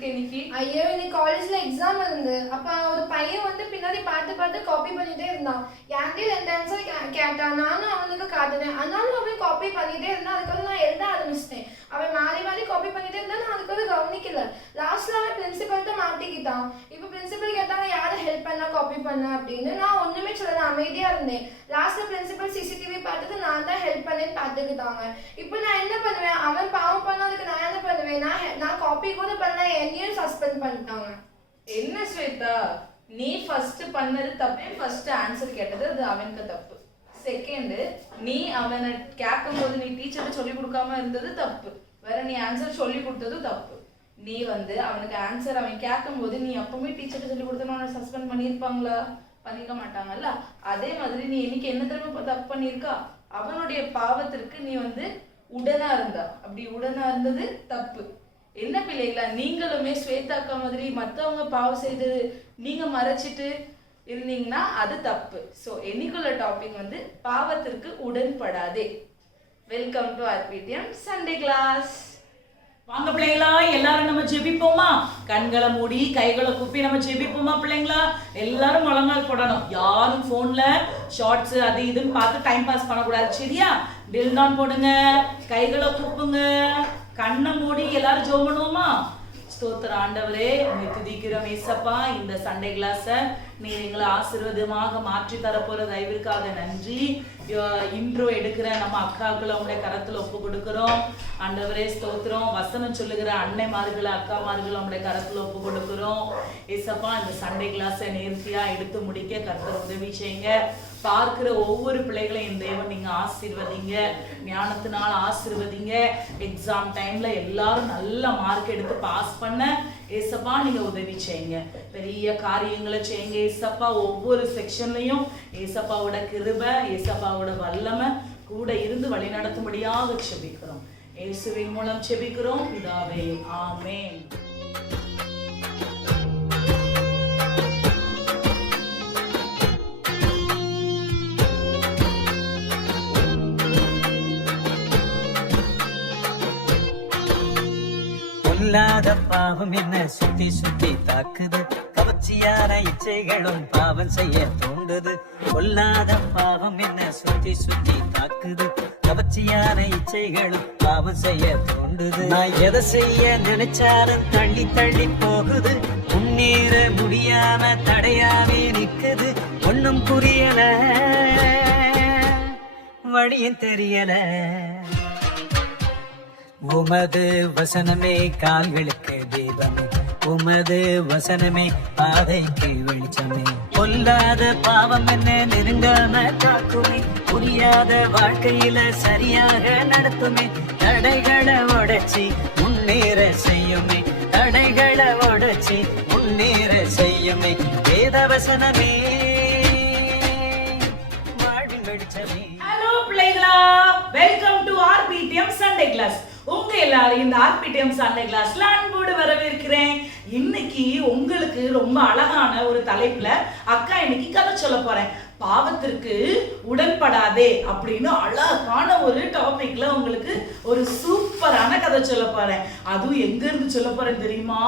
வந்திருக்கு இன்னைக்கு? ஐயோ, இன்னைக்கு காலேஜ்ல எக்ஸாம் இருந்து அப்ப ஒரு பையன் வந்து பின்னாடி பார்த்து பார்த்து காப்பி பண்ணிட்டே இருந்தான். என்கிட்ட 2 ஆன்சர் கேட்டான். நானும் அவனுக்கு காட்டினேன். ஆனாலும் அவன் காப்பி பண்ணிட்டே இருந்தான். அதுக்காக நான் எழுத ஆரம்பிச்சிட்டேன். அவன் மாறி மாறி காப்பி பண்ணிட்டே இருந்தா நான் அதுக்காக கவனிக்கல. லாஸ்ட்ல அவன் பிரின்சிபல்கிட்ட மாட்டிக்கிட்டான். இப்ப பிரின்சிபல் கேட்டாங்க யாரை ஹெல்ப் பண்ணா காப்பி பண்ண அப்படின்னு. நான் ஒண்ணுமே சொல்லல, அமைதியா இருந்தேன். லாஸ்ட்ல பிரின்சிபல் சிசிடிவி பார்த்துட்டு நான் தான் ஹெல்ப் பண்ணேன்னு பார்த்துக்கிட்டாங்க. இப்போ நான் என்ன பண்ணுவேன்? அவன் பாவம் பண்ணதுக்கு நான் என்ன பண்ணுவேன்? நான் காப்பி கூட பண்ண, என்னையும் சஸ்பெண்ட் பண்ணிட்டாங்க. என்ன ஸ்வேதா, நீ ஃபர்ஸ்ட் பண்ணது தப்பு. ஃபர்ஸ்ட் ஆன்சர் கேட்டது அது அவனுக்கு தப்பு. செகண்ட், நீ அவனை கேட்கும்போது நீ டீச்சர்கிட்ட சொல்லி கொடுக்காம இருந்தது தப்பு. வேற நீ ஆன்சர் சொல்லி கொடுத்தது தப்பு. நீ வந்து அவனுக்கு ஆன்சர் அவன் கேட்கும்போது நீ அப்பவுமே டீச்சர்கிட்ட சொல்லி கொடுத்தா அவனை சஸ்பெண்ட் பண்ணியிருப்பாங்களா? பண்ணிக்க மாட்டாங்கல்ல. அதே மாதிரி நீ இன்னைக்கு என்ன திரும்ப தப்பு பண்ணியிருக்கா? அவனுடைய பாவத்திற்கு நீ வந்து உடனா இருந்தா. அப்படி உடனா இருந்தது தப்பு. என்ன பிள்ளைகளா, நீங்களுமே ஸ்வேதாக்கா மாதிரி மற்றவங்க பாவம் செய்தது நீங்க மறைச்சிட்டு இருந்தீங்கன்னா அது தப்பு. ஸோ என்னைக்குள்ள டாபிக் வந்து பாவத்திற்கு உடன்படாதே. Welcome to RPTM Sunday class. வாங்க பிள்ளைங்களா, எல்லாரும் நம்ம ஜெபிப்போமா? கண்களை மூடி கைகளை குப்பி நம்ம ஜெபிப்போமா பிள்ளைங்களா? எல்லாரும் முழங்கால் போடணும். யாரும் போன்ல ஷார்ட்ஸ் அது இதுன்னு பார்த்து டைம் பாஸ் பண்ணக்கூடாது, சரியா? டில் டான் போடுங்க, கைகளை குப்புங்க, கண்ணை மூடி எல்லாரும் ஜெபம் பண்ணுவோமா? ஸ்தோத்திர ஆண்டவரே, உம்மை துதிக்கிறோம் ஏசப்பா. இந்த சண்டே கிளாஸை நீர் எங்களை ஆசீர்வாதமாக மாற்றி தரப்போற தயவிற்காக நன்றி. இன்ட்ரோ எடுக்கிற நம்ம அக்காக்களை உங்களுடைய கரத்துல ஒப்பு கொடுக்கிறோம் ஆண்டவரே. ஸ்தோத்திரம். வசனம் சொல்லுகிற அன்னைமார்களை அக்காமார்களை உங்களுடைய கரத்துல ஒப்பு கொடுக்கிறோம் ஏசப்பா. இந்த சண்டே கிளாஸை நேர்த்தியா எடுத்து முடிக்க கர்த்தர் உதவி செய்யுங்க. பார்க்கிற ஒவ்வொரு பிள்ளைகளையும் தேவன் நீங்க ஆசீர்வதிங்க, ஞானத்தினால் ஆசீர்வதிங்க. எக்ஸாம் டைம்ல எல்லாரும் நல்ல மார்க் எடுத்து பாஸ் பண்ண ஏசப்பா நீங்க உதவி செய்யுங்க. பெரிய காரியங்களை செய்யுங்க ஏசப்பா. ஒவ்வொரு செக்ஷன்லையும் ஏசப்பாவோட கிருபை, ஏசப்பாவோட வல்லமை கூட இருந்து வழி நடத்தும்படியாக செபிக்கிறோம். இயேசுவின் மூலம் செபிக்கிறோம் பிதாவே, ஆமென். பொல்லாத பாவம் என்ன சுத்தி சுத்தி தாக்குது, கவர்ச்சியான இச்சைகளும் பாவம் செய்ய தூண்டுது. பொல்லாத பாவம் என்ன சுத்தி சுத்தி தாக்குது, கவர்ச்சியான இச்சைகளும் பாவம் செய்ய தூண்டுது. நான் எதை செய்ய நினைச்சாலும் தள்ளி தள்ளி போகுது, முன்னேற முடியாம தடையாவே நிக்குது. ஒன்னும் புரியல, வழியும் தெரியல. உமது வசனமே கால்களுக்கு தீபமே, உமது வசனமே பாதைக்கு வெளிச்சமே. பொல்லாத பாவம் என்ன நெருங்காம காக்குமே, புரியாத வாழ்க்கையில சரியாக நடத்துமே. தடைகளை உடைச்சி முன்னேற செய்யுமே, தடைகளை உடைச்சி முன்னேற செய்யுமே. வேத வசனமே வாழ்வின் வெளிச்சமே. ஹலோ பிள்ளைகளா, welcome to RPTM Sunday class. உங்க எல்லாரும் இந்த RPTM சண்டே கிளாஸ்ல அன்போடு வரவேற்கிறேன். இன்னைக்கு உங்களுக்கு ரொம்ப அழகான ஒரு தலைப்புல அக்கா இன்னைக்கு கதை சொல்ல போறேன். பாவத்திற்கு உடன்படாதே அப்படின்னு அழகான ஒரு டாபிக்ல உங்களுக்கு ஒரு சூப்பரான கதை சொல்ல போறேன். அதுவும் எங்க இருந்து சொல்ல போறேன் தெரியுமா?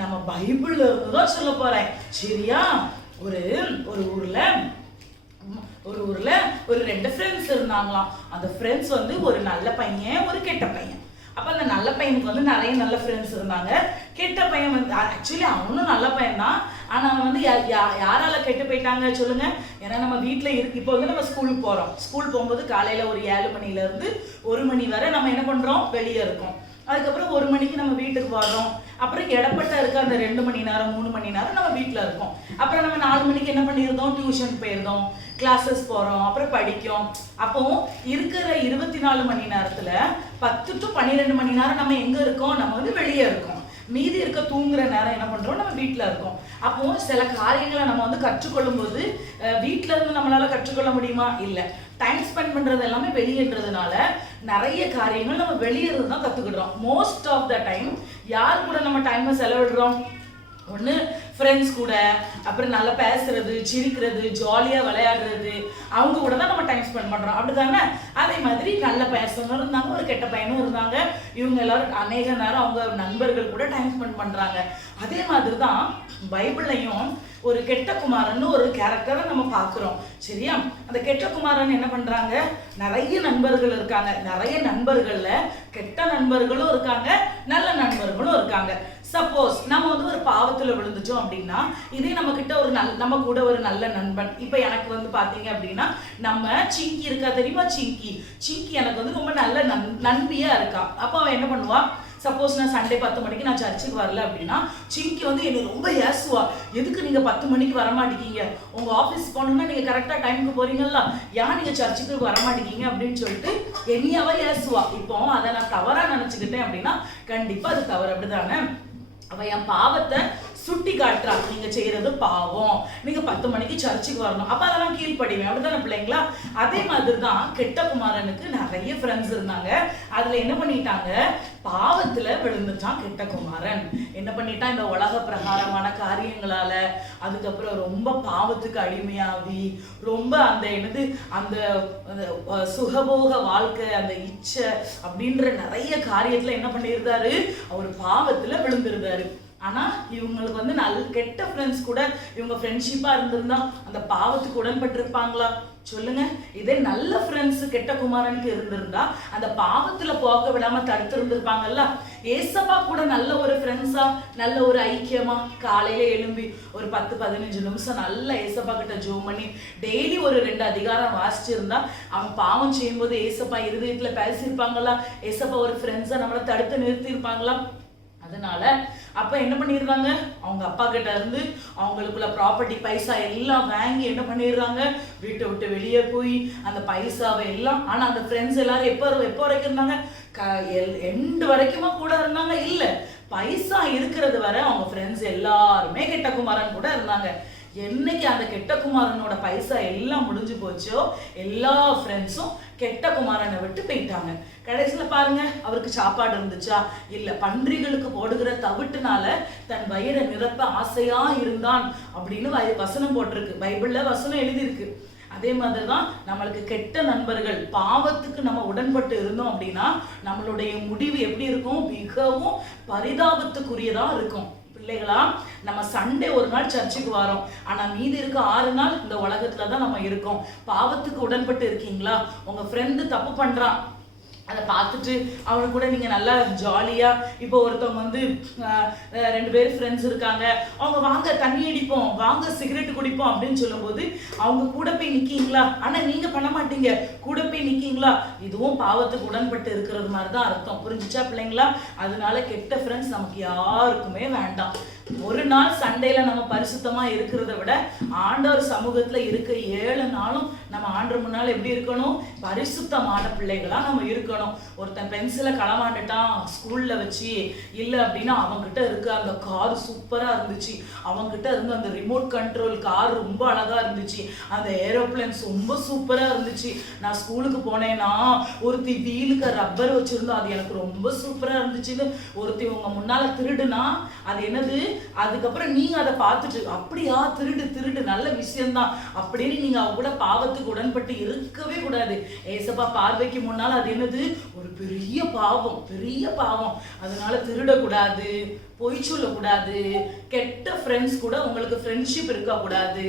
நம்ம பைபிள்ல இருந்து தான் சொல்ல போறேன், சரியா? ஒரு ஊர்ல ஒரு 2 ஃப்ரெண்ட்ஸ் இருந்தாங்களாம். அந்த ஃப்ரெண்ட்ஸ் வந்து ஒரு நல்ல பையன், ஒரு கெட்ட பையன். அப்ப அந்த நல்ல பையனுக்கு வந்து நிறைய நல்ல ஃப்ரெண்ட்ஸ் இருந்தாங்க. கெட்ட பையன் வந்து ஆக்சுவலி அவனும் நல்ல பையன் தான், ஆனா அவன் வந்து யாரால கெட்டு போயிட்டாங்க சொல்லுங்க? ஏன்னா நம்ம வீட்டுல இப்போ வந்து நம்ம ஸ்கூலுக்கு போறோம். ஸ்கூல் போகும்போது காலையில ஒரு 7 மணில இருந்து 1 மணி வரை நம்ம என்ன பண்றோம்? வெளியே இருக்கோம். அதுக்கப்புறம் 1 மணிக்கு நம்ம வீட்டுக்கு வர்றோம். அப்புறம் இடப்பட்ட இருக்க அந்த 2 மணி நேரம் 3 மணி நேரம் நம்ம வீட்டுல இருக்கோம். அப்புறம் நம்ம 4 மணிக்கு என்ன பண்ணியிருந்தோம்? டியூஷன் போயிருந்தோம், கிளாஸஸ் போறோம், அப்புறம் படிக்கும். அப்போ இருக்கிற 24 மணி நேரத்துல 10 to 12 மணி நேரம் நம்ம எங்க இருக்கோம்? நம்ம வந்து வெளியே இருக்கோம். மீதி இருக்க தூங்குற நேரம் என்ன பண்றோம்? நம்ம வீட்டுல இருக்கோம். அப்போ சில காரியங்களை நம்ம வந்து கற்றுக்கொள்ளும் போது வீட்டுல இருந்து நம்மளால கற்றுக்கொள்ள முடியுமா? இல்ல. டைம் ஸ்பெண்ட் பண்றது எல்லாமே வெளியேன்றதுனால நிறைய காரியங்கள் நம்ம வெளியே இருந்து தான் கத்துக்கிடுறோம். மோஸ்ட் ஆஃப் த டைம் யார் கூட நம்ம டைமை செலவிடுறோம்? ஒன்று ஃப்ரெண்ட்ஸ் கூட, அப்புறம் நல்லா பேசுறது, சிரிக்கிறது, ஜாலியாக விளையாடுறது, அவங்க கூட தான் நம்ம டைம் ஸ்பெண்ட் பண்ணுறோம், அப்படி தானே? அதே மாதிரி நல்ல பேசுறவங்க இருந்தாங்க, ஒரு கெட்ட பையனும் இருந்தாங்க. இவங்க எல்லாரும் அநேக நேரம் அவங்க நண்பர்கள் கூட டைம் ஸ்பெண்ட் பண்ணுறாங்க. அதே மாதிரி தான் பைபிள்லையும் ஒரு கெட்ட குமாரன் ஒரு கேரக்டரை நம்ம பார்க்குறோம், சரியா? அந்த கெட்ட குமாரன் என்ன பண்ணுறாங்க, நிறைய நண்பர்கள் இருக்காங்க. நிறைய நண்பர்களில் கெட்ட நண்பர்களும் இருக்காங்க, நல்ல நண்பர்களும் இருக்காங்க. சப்போஸ் நம்ம வந்து ஒரு பாவத்துல விழுந்துட்டோம் அப்படின்னா, இதே நம்ம கிட்ட ஒரு நம்ம கூட ஒரு நல்ல நண்பன், இப்ப எனக்கு வந்து பாத்தீங்க அப்படின்னா நம்ம சிங்கி இருக்கா தெரியுமா? சிங்கி எனக்கு வந்து ரொம்ப நல்ல நண்பியா இருக்கா. அப்ப அவன் என்ன பண்ணுவா, சப்போஸ் நான் சண்டே 10 மணிக்கு நான் சர்ச்சுக்கு வரல அப்படின்னா சிங்கி வந்து என்னை ரொம்ப ஏசுவா. எதுக்கு நீங்க 10 மணிக்கு வரமாட்டேங்க, உங்க ஆஃபீஸ் போகணும்னா நீங்க கரெக்டா டைமுக்கு போறீங்கல்ல, ஏன் நீங்க சர்ச்சுக்கு வரமாட்டேங்க அப்படின்னு சொல்லிட்டு என்னையாவ ஏசுவா. இப்போ அதை நான் தவறா நினைச்சுக்கிட்டேன் அப்படின்னா கண்டிப்பா அது தவறு, அப்படிதானே? அவ என் பாவத்தை சுட்டி காட்டுறா, நீங்க செய்யறது பாவம், நீங்க 10 மணிக்கு சர்ச்சுக்கு வரணும், அப்ப அதெல்லாம் கீழ்ப்படிவேன், அப்படிதானே பிள்ளைங்களா? அதே மாதிரிதான் கெட்ட குமாரனுக்கு நிறைய ஃப்ரெண்ட்ஸ் இருந்தாங்க. அதுல என்ன பண்ணிட்டாங்க, பாவத்துல விழுந்துட்டான் கெட்ட குமாரன். என்ன பண்ணிட்டான், இந்த உலக பிரகாரமான காரியங்களால, அதுக்கப்புறம் ரொம்ப பாவத்துக்கு அடிமையாகி, ரொம்ப அந்த என்னது அந்த சுகபோக வாழ்க்கை, அந்த இச்சை அப்படின்ற நிறைய காரியத்துல என்ன பண்ணியிருந்தாரு, அவர் பாவத்துல விழுந்திருந்தாரு. ஆனா இவங்களுக்கு வந்து கெட்ட ஃப்ரெண்ட்ஸ் கூட இவங்க ஃப்ரெண்ட்ஷிப்பா இருந்திருந்தா அந்த பாவத்துக்கு உடன்பட்டு இருப்பாங்களா? சொல்லுங்க. இதே நல்ல ஃப்ரெண்ட்ஸ் கெட்ட குமாரனுக்கு இருந்திருந்தா அந்த பாவத்துல போக விடாம தடுத்து இருந்திருப்பாங்கல்ல. ஏசப்பா கூட நல்ல ஒரு ஃப்ரெண்ட்ஸா, நல்ல ஒரு ஐக்கியமா, காலையில எழும்பி ஒரு 10-15 நிமிஷம் நல்ல ஏசப்பா கிட்ட ஜோம் பண்ணி டெய்லி ஒரு 2 அதிகாரம் வாசிச்சிருந்தா அவன் பாவம் செய்யும்போது ஏசப்பா இருதயத்துல பேசியிருப்பாங்களா? ஏசப்பா ஒரு ஃப்ரெண்ட்ஸா நம்மளை தடுத்து நிறுத்தி இருப்பாங்களா? அதனால அப்ப என்ன பண்ணிடுறாங்க, அவங்க அப்பா கிட்ட இருந்து அவங்களுக்குள்ள ப்ராப்பர்ட்டி பைசா எல்லாம் வாங்கி என்ன பண்ணிடுறாங்க, வீட்டை விட்டு வெளியே போய் அந்த பைசாவை எல்லாம். ஆனா அந்த ஃப்ரெண்ட்ஸ் எல்லாரும் எப்போ வரைக்கும் இருந்தாங்க, எண்டு வரைக்குமா கூட இருந்தாங்க? இல்ல, பைசா இருக்கிறது வரை அவங்க ஃப்ரெண்ட்ஸ் எல்லாருமே கெட்ட குமாரன் கூட இருந்தாங்க. என்னைக்கு அந்த கெட்ட குமாரனோட பைசா எல்லாம் முடிஞ்சு போச்சோ எல்லா ஃப்ரெண்ட்ஸும் கெட்ட குமாரனை விட்டு போயிட்டாங்க. கடைசியில பாருங்க, அவருக்கு சாப்பாடு இருந்துச்சா? இல்ல, பன்றிகளுக்கு போடுகிற தவிட்டுனால தன் வயிறை நிரப்ப ஆசையா இருந்தான் அப்படின்னு வசனம் போட்டிருக்கு, பைபிள்ல வசனம் எழுதியிருக்கு. அதே மாதிரிதான் நம்மளுக்கு கெட்ட நண்பர்கள், பாவத்துக்கு நம்ம உடன்பட்டு இருந்தோம் அப்படின்னா நம்மளுடைய முடிவு எப்படி இருக்கும், மிகவும் பரிதாபத்துக்குரியதா இருக்கும். பிள்ளைகளா, நம்ம சண்டே ஒரு நாள் சர்ச்சுக்கு வரோம், ஆனா மீதி இருக்க 6 நாள் இந்த உலகத்துலதான் நம்ம இருக்கோம். பாவத்துக்கு உடன்பட்டு இருக்கீங்களா? உங்க ஃப்ரெண்டு தப்பு பண்றான், அதை பார்த்துட்டு அவனுக்கு கூட நீங்க நல்லா ஜாலியா, இப்போ ஒருத்தவங்க வந்து 2 பேர் ஃப்ரெண்ட்ஸ் இருக்காங்க, அவங்க வாங்க தண்ணி அடிப்போம், வாங்க சிகரெட் குடிப்போம் அப்படின்னு சொல்லும்போது அவங்க கூட போய் நிக்கீங்களா? ஆனா நீங்க பண்ண மாட்டீங்க, கூட போய் நிக்கீங்களா? இதுவும் பாவத்துக்கு உடன்பட்டு இருக்கிறது மாதிரிதான் அர்த்தம். புரிஞ்சுச்சா பிள்ளைங்களா? அதனால கெட்ட ஃப்ரெண்ட்ஸ் நமக்கு யாருக்குமே வேண்டாம். ஒரு நாள் சண்டேல நம்ம பரிசுத்தமா இருக்கிறத விட ஆண்டவர் சமூகத்துல இருக்க 7 நாளும் நம்ம ஆண்டவர் முன்னால எப்படி இருக்கணும், பரிசுத்தமான பிள்ளைகளா நம்ம இருக்கணும். ஒருத்தன் பென்சிலை களவாண்டுட்டான் ஸ்கூல்ல வச்சு, இல்ல அப்படின்னா அவன்கிட்ட இருக்க அந்த கார் சூப்பரா இருந்துச்சு, அவன்கிட்ட இருந்து அந்த ரிமோட் கண்ட்ரோல் கார் ரொம்ப அழகா இருந்துச்சு, அந்த ஏரோப்ளேன்ஸ் ரொம்ப சூப்பரா இருந்துச்சு, நான் ஸ்கூலுக்கு போனேன்னா ஒருத்தி வீலுக்கு ரப்பர் வச்சிருந்தோம், அது எனக்கு ரொம்ப சூப்பரா இருந்துச்சுன்னு ஒருத்தி உங்க முன்னால திருடுனா அது என்னது, அதுக்கப்புறம் நீங்க அதை பார்த்துட்டு அப்படியா திருடு நல்ல விஷயம்தான் அப்படின்னு நீங்க அவங்க கூட பாவத்துக்கு உடன்பட்டு இருக்கவே கூடாது. ஏசப்பா பார்வைக்கு முன்னால அது என்னது, ஒரு பெரிய பாவம். அதனால திருடக்கூடாது, பொய் சொல்லக்கூடாது, கெட்ட ஃப்ரெண்ட்ஸ் கூட உங்களுக்கு ஃப்ரெண்ட்ஷிப் இருக்கக்கூடாது.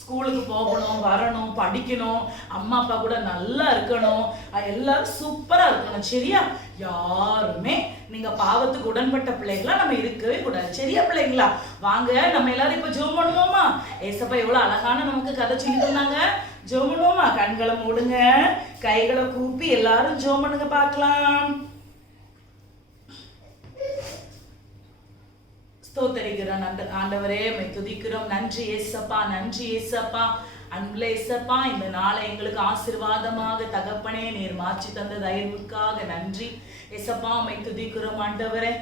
ஸ்கூலுக்கு போகணும், வரணும், படிக்கணும், அம்மா அப்பா கூட நல்லா இருக்கணும், எல்லாரும் சூப்பரா இருக்கணும், சரியா? யாருமே நீங்க பாவத்துக்கு உடன்பட்ட பிள்ளைங்களா நம்ம இருக்கவே கூடாது, சரியா பிள்ளைங்களா? வாங்க நம்ம எல்லாரும் இப்ப ஜெபம் பண்ணுவோமா? ஏசப்பா எவ்வளவு அழகான நமக்கு கதை சொல்லி தந்தாங்க. ஜெபம் பண்ணுவோமா? கண்களை மூடுங்க, கைகளை கூப்பி எல்லாரும் ஜெபம் பண்ணுங்க பார்க்கலாம். ஸ்தோத்தரிக்கிறோம் ஆண்டவரே, மை துதிக்கிறோம். நன்றி ஏசப்பா, நன்றி ஏசப்பா, அன்புல ஏசப்பா, இந்த நாளை எங்களுக்கு ஆசீர்வாதமாக தகப்பனே நீர் மாற்றி தந்த தயவுக்காக நன்றி ஏசப்பா, மை துதிக்கிறோம் ஆண்டவரே.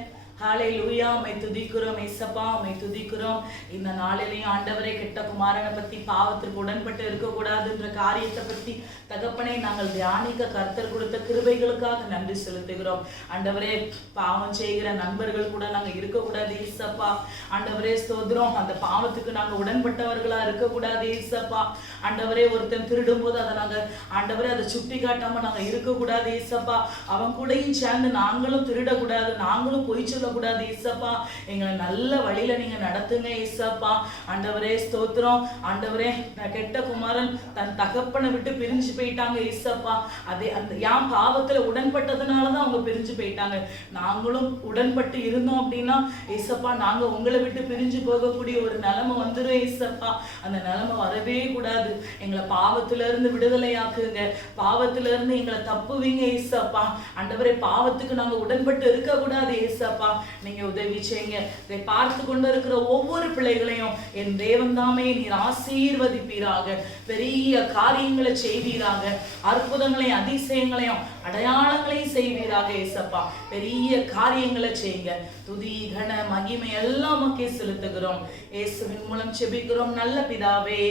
ஹalleluya. உம்மை துதிக்கிறோம் ஏசப்பா, உம்மை துதிக்கிறோம். இந்த நாளிலேயும் ஆண்டவரே கெட்ட குமாரனை பத்தி பாவத்திற்கு உடன்பட்டு இருக்கக்கூடாதுன்ற காரியத்தை பத்தி தகப்பனே நாங்கள் தியானிக்க கர்த்தர் கொடுத்த கிருபைகளுக்காக நன்றி செலுத்துகிறோம். ஆண்டவரே பாவம் செய்கிற நண்பர்கள் கூட நாங்க இருக்கக்கூடாது ஏசப்பா. ஆண்டவரே ஸ்தோத்திரம். அந்த பாவத்துக்கு நாங்க உடன்பட்டவர்களா இருக்கக்கூடாது ஏசப்பா. ஆண்டவரே ஒருத்தன் திருடும் போது அதை நாங்க ஆண்டவரே அதை சுட்டி காட்டாம நாங்க இருக்கக்கூடாது ஏசப்பா. அவன் கூடயும் சேர்ந்து நாங்களும் திருடக்கூடாது, நாங்களும் பொய் சொல்லக்கூடாது ஏசப்பா. எங்களை நல்ல வழியில நீங்க நடத்துங்க ஏசப்பா. ஆண்டவரே ஸ்தோத்திரம். ஆண்டவரே கெட்ட குமாரன் தன் தகப்பனை விட்டு பிரிஞ்சு போயிட்டாங்க ஏசப்பா. அதே அந்த யான் பாவத்துல உடன்பட்டதுனாலதான் அவங்க பிரிஞ்சு போயிட்டாங்க. நாங்களும் உடன்பட்டு இருந்தோம் அப்படின்னா ஏசப்பா நாங்க உங்களை விட்டு பிரிஞ்சு போகக்கூடிய ஒரு நிலைமை வந்துடும் ஏசப்பா. அந்த நிலைமை வரவே கூடாது. எங்களை பாவத்துல இருந்து விடுதலையாக்குங்க, பாவத்துல இருந்து எங்களை தப்புவீங்க ஏசப்பா. ஆண்டவரே பாவத்துக்கு நாங்க உடன்பட்டு இருக்க கூடாது ஏசப்பா. நீங்க உதவி செய்யுங்க. இதை பார்த்து கொண்டு இருக்கிற ஒவ்வொரு பிள்ளைகளையும் என் தேவன் தாமே நீர் ஆசீர்வதிப்பீராக, பெரிய காரியங்களை செய்வீராக, அற்புதங்களையும் அதிசயங்களையும் அடையாளங்களையும் செய்வீராக ஏசப்பா. பெரிய காரியங்களை செய்யுங்க. துதி கன மகிமை எல்லாம் மக்கே செலுத்துகிறோம். இயேசுவின் மூலம் செபிக்கிறோம் நல்ல பிதாவே,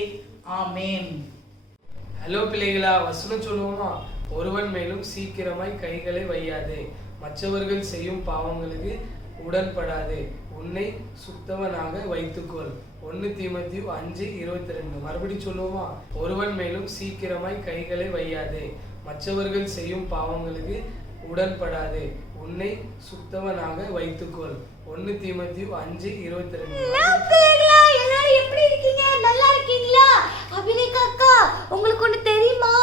ஆமென். ஹலோ பிள்ளைகளா, வசனம் சொல்லுவோமா? ஒருவன் மேலும் சீக்கிரமாய் கைகளை வையாதே, மற்றவர்கள் செய்யும் பாவங்களுக்கு உடன்படாதே, உன்னை சுத்தவனாக வைத்துக்கொள். 1 தீமோத்தேயு 5:22. மறுபடி சொல்லுவோமா? ஒருவன் மேலும் சீக்கிரமாய் கைகளை வையாதே, மற்றவர்கள் செய்யும் பாவங்களுக்கு உடன்படாதே, உன்னை சுத்தவனாக வைத்துக்கொள். 1 தீமோத்தேயு 5:22. எல்லாரும் எப்படி இருக்கீங்க? நல்லா இருக்கீங்களா? அபிலேகா அக்கா, உங்களுக்கு ஒண்ணு தெரியுமா?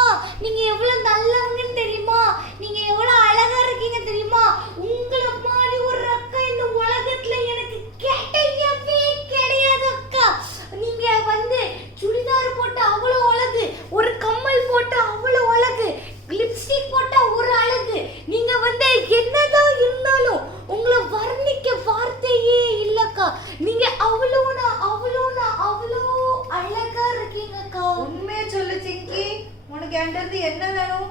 நீங்க எவ்வளவு நல்லவங்கன்னு தெரியுமா? நீங்க எவ்வளவு அழகா இருக்கீங்க தெரியுமா? உங்களை மாதிரி ஒரு அக்கா இந்த உலகத்துல எனக்கு கிடையவே கிடையாது அக்கா. நீங்க சுடிதார் போட்டு அவ்வளவு அழகு, ஒரு கம்மல் போட்டு அவ்வளவு அழகு, லிப்ஸ்டிக் போட்டா ஒரு அழகு. நீங்க என்னதான் இருந்தாலும் உங்களை வர்ணிக்க வார்த்தையே இல்லக்கா. நீங்க அவ்வளோ அழகா இருக்கீங்கக்கா. உண்மையை சொல்லு சிங்கி, உனக்கு என்கிட்ட என்ன வேணும்?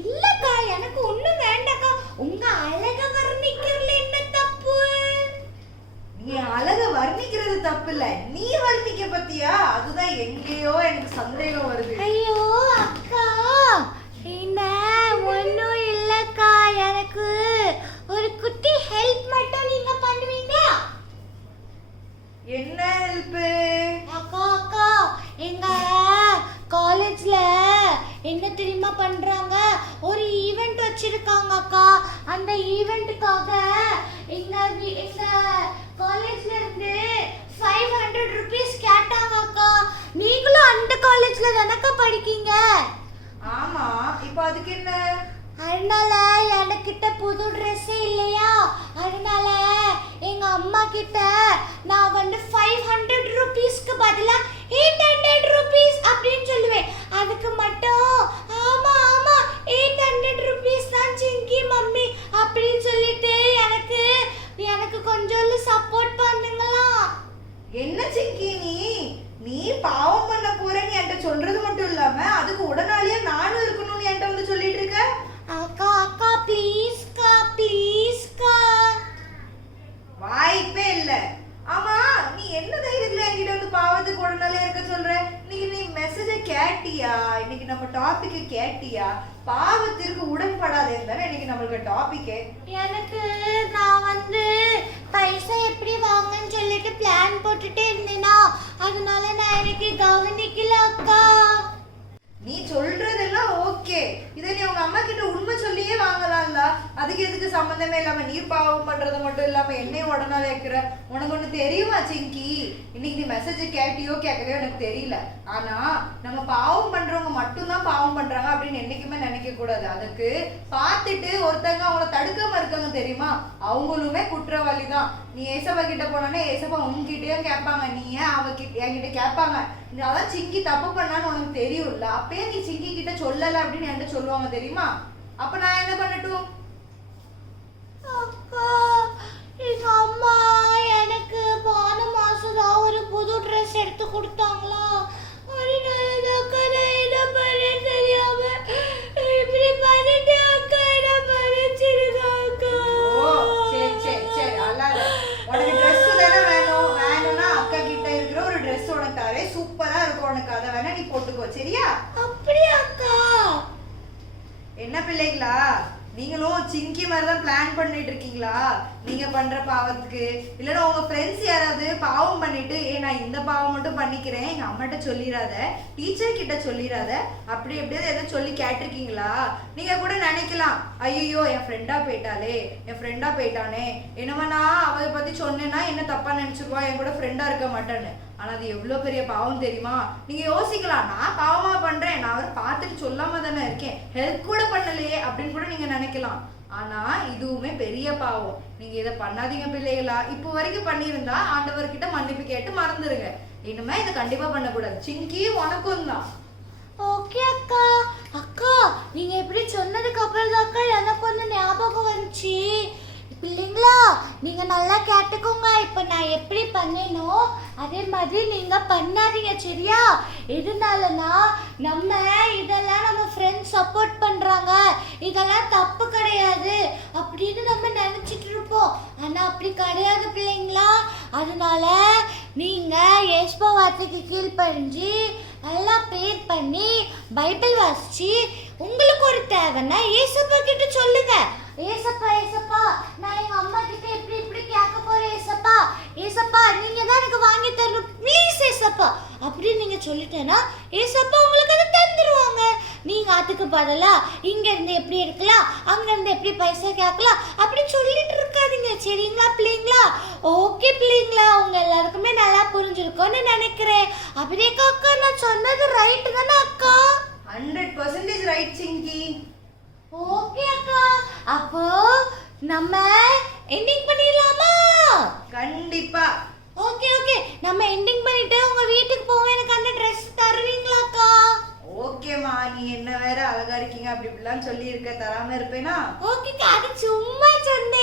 இல்லக்கா, எனக்கு ஒண்ணும் வேண்டாக்கா. உங்க அழக வர்ணிக்கிறதுல என்ன தப்பு? நீ அழக வர்ணிக்கிறது தப்பு இல்ல, நீ வர்ணிக்க பத்தியா? அதுதான் எங்கேயோ எனக்கு சந்தேகம் வருது. ஐயோ அக்கா, என்ன ஒண்ணும் இல்லக்கா. எனக்கு ஒரு குட்டி ஹெல்ப் மட்டும் நீங்க பண்ணுவீங்க? என்ன ஹெல்ப்? அக்கா, எங்க காலேஜ்ல என்ன தெரியுமா பண்றாங்க? ஒரு ஈவென்ட் வச்சிருக்காங்க அக்கா. அந்த ஈவென்ட்டுக்காக எங்க காலேஜ்ல இருந்து 500 rupees கேட்டாங்க அக்கா. நீங்களும் அந்த காலேஜ்ல தானக்கா படிக்கீங்க? ஆமா, இப்போ அதுக்கு என்ன? அதனால எனக்கிட்ட புது ட்ரெஸ்ஸே இல்லையா, அதனால எங்க அம்மா கிட்ட நான் 500 rupeesக்கு பதிலா 800 rupees அப்படின்னு சொல்லுவேன். அதுக்கு மட்டும் ஆமா 800 rupees தான் சிங்கி மம்மி அப்படின்னு சொல்லிட்டு எனக்கு கொஞ்சம் சப்போர்ட் பண்ணுங்களா? என்ன சிங்கி, நீ பாவம் பண்ண போறேன்னு என்கிட்ட சொல்றது மட்டும் இல்லாம அதுக்கு உடனாலேயே நானும் இருக்கணும்னு என்கிட்ட சொல்லிட்டு இருக்க. அக்கா ப்ளீஸ்க்கா. வாய்ப்பே இல்ல. ஆமா, நீ என்ன தைரியத்துல என்கிட்ட பாவத்துக்கு உடனாலே இருக்க சொல்ற? இன்னைக்கு நீ மெசேஜ கேட்டியா? இன்னைக்கு நம்ம டாபிக் கேட்டியா? பாவத்திற்கு உடன்படாதேன்னு தானே இன்னைக்கு நம்மளுக்கு டாபிக். எனக்கு நான் பைசா எப்படி வாங்கன்னு சொல்லிட்டு பிளான் போட்டுட்டே இருந்தேனா, அதனால நான் எனக்கு கவனிக்கல அக்கா. நீ சொல்றதெல்லாம் ஓகே, இதை நீ உங்க அம்மா கிட்ட உண்மை சொல்லியே வாங்கலாம்ல. அதுக்கு எதுக்கு சம்பந்தமே இல்லாம நீ பாவம் பண்றது மட்டும் இல்லாம என்னையும் உடனால வைக்கிற? உனக்கு ஒண்ணு தெரியுமா சிங்கி? இன்னைக்கு நீ மெசேஜ் கேட்டியோ கேட்கலையோ எனக்கு தெரியல, ஆனா நம்ம பாவம் பண்றவங்க மட்டும்தான் பாவம் பண்றாங்க அப்படின்னு என்னைக்குமே நினைக்க கூடாது. அதுக்கு பார்த்துட்டு ஒருத்தங்க அவங்கள தடுக்காம இருக்காங்க தெரியுமா, அவங்களுமே குற்றவாளி தான். நீ ஏசப்பா கிட்ட போனோன்னா ஏசப்பா உங்ககிட்டயும் கேட்பாங்க, நீ ஏன் என்கிட்ட கேட்பாங்க. அதான் சிங்கி தப்பு பண்ணான்னு உனக்கு தெரியும்ல, அப்பயே நீ சிங்கி கிட்ட சொல்லல அப்படின்னு என்கிட்ட சொல்லுவாங்க தெரியுமா? அப்ப நான் என்ன பண்ணட்டும்? அக்கா, எங்க அம்மா எனக்கு போன மாசம் தான் ஒரு புது ட்ரெஸ் எடுத்து கொடுத்தாங்களா, அதனாலதாக்கா நான் என்ன பண்ணேன்னு தெரியாம இப்படி பண்ணிட்டு அக்கா என்ன பண்ணிச்சிருக்கா அக்கா. சரி உனக்கு அதை வேணா நீ போட்டுக்கோ சரியா? அப்படியா அக்கா? என்ன பிள்ளைங்களா, நீங்களும் சிங்கி மாதிரி தான் பிளான் பண்ணிட்டு இருக்கீங்களா நீங்க பண்ற பாவத்துக்கு? இல்லைன்னா உங்க ஃப்ரெண்ட்ஸ் யாராவது பாவம் பண்ணிட்டு நான் இந்த பாவம் மட்டும் பண்ணிக்கிறேன், எங்க அம்மாட்ட சொல்லிடாத, டீச்சர் கிட்ட சொல்லிடாத, அப்படி எப்படியாவது எதை சொல்லி கேட்டிருக்கீங்களா? நீங்க கூட நினைக்கலாம், ஐயோ என் ஃப்ரெண்டா போயிட்டாலே, என் ஃப்ரெண்டா போயிட்டானே, என்னவனா அவளை பத்தி சொன்னேன்னா என்ன தப்பா நினைச்சிருவா, என் கூட ஃப்ரெண்டா இருக்க மாட்டேன்னு. ஆனா அது எவ்வளவு பெரிய பாவம் தெரியுமா? நீங்க யோசிக்கலாம், நான் பாவமா பண்றேன், நான் அவரை பார்த்துட்டு சொல்லாம தானே இருக்கேன், ஹெல்ப் கூட பண்ணலையே அப்படின்னு கூட நீங்க நினைக்கலாம். ஆனா இதுவுமே பெரிய பாவம். நீங்க இதை பண்ணாதீங்க பிள்ளைகளா. இப்போ வரைக்கும் பண்ணியிருந்தா ஆண்டவர்கிட்ட மன்னிப்பு கேட்டு மறந்துருங்க. இனிமே இதை கண்டிப்பா பண்ணக்கூடாது. சிங்கி உனக்கும் தான். ஓகே அக்கா. அக்கா நீங்க இப்படி சொன்னதுக்கு அப்புறம் தான் அக்கா எனக்கு வந்து ஞாபகம் வந்துச்சு. பிள்ளைங்களா நீங்க நல்லா கேட்டுக்கோங்க. இப்போ நான் எப்படி பண்ணேனோ அதே மாதிரி நீங்க பண்ணாதீங்க சரியா? எதனாலனா நம்ம இதெல்லாம் நம்ம ஃப்ரெண்ட்ஸ் சப்போர்ட் பண்றாங்க, இதெல்லாம் தப்பு கிடையாது அப்படின்னு நம்ம நினைச்சிட்டு இருப்போம். ஆனா அப்படி கிடையாது பிள்ளைங்களா. அதனால நீங்க ஏசப்பா வார்த்தைக்கு கீழ்ப்படிஞ்சு நல்லா ப்ரேயர் பண்ணி பைபிள் வாசிச்சு உங்களுக்கு ஒரு தேவைன்னா ஏசப்பா கிட்ட சொல்லுங்க. ஏசப்பா ஏசப்பா நான் எங்க அம்மா கிட்ட இப்படி இப்படி கேட்க போறேன் ஏசப்பா, ஏசப்பா நீங்க தான் எனக்கு வாங்கி தரணும் ப்ளீஸ் ஏசப்பா அப்படின்னு நீங்க சொல்லிட்டேன்னா ஏசப்பா உங்களுக்கு அதை தந்துருவாங்க. நீங்க அதுக்கு பதிலா இங்க இருந்து எப்படி எடுக்கலாம், அங்க இருந்து எப்படி பைசா கேட்கலாம் அப்படி சொல்லிட்டு இருக்காதீங்க சரிங்களா பிள்ளைங்களா? ஓகே பிள்ளைங்களா, உங்க எல்லாருக்குமே நல்லா புரிஞ்சிருக்கும்னு நினைக்கிறேன். அப்படியே அக்கா நான் சொன்னது ரைட்டு தானே அக்கா? 100% ரைட் சிங்கி. ஓகே அக்கா, அப்போ நம்ம எண்டிங் பண்ணிடலாமா? கண்டிப்பா. ஓகே ஓகே, நம்ம எண்டிங் பண்ணிட்டு உங்க வீட்டுக்கு போவோம். எனக்கு அந்த ட்ரெஸ் தருவீங்களா அக்கா? ஓகேம்மா, நீ என்ன வேற அழகா இருக்கீங்க அப்படி இப்படிலாம் சொல்லி இருக்க, தராம இருப்பேனா? ஓகேக்கா, அது சும்மா சொன்னேன்.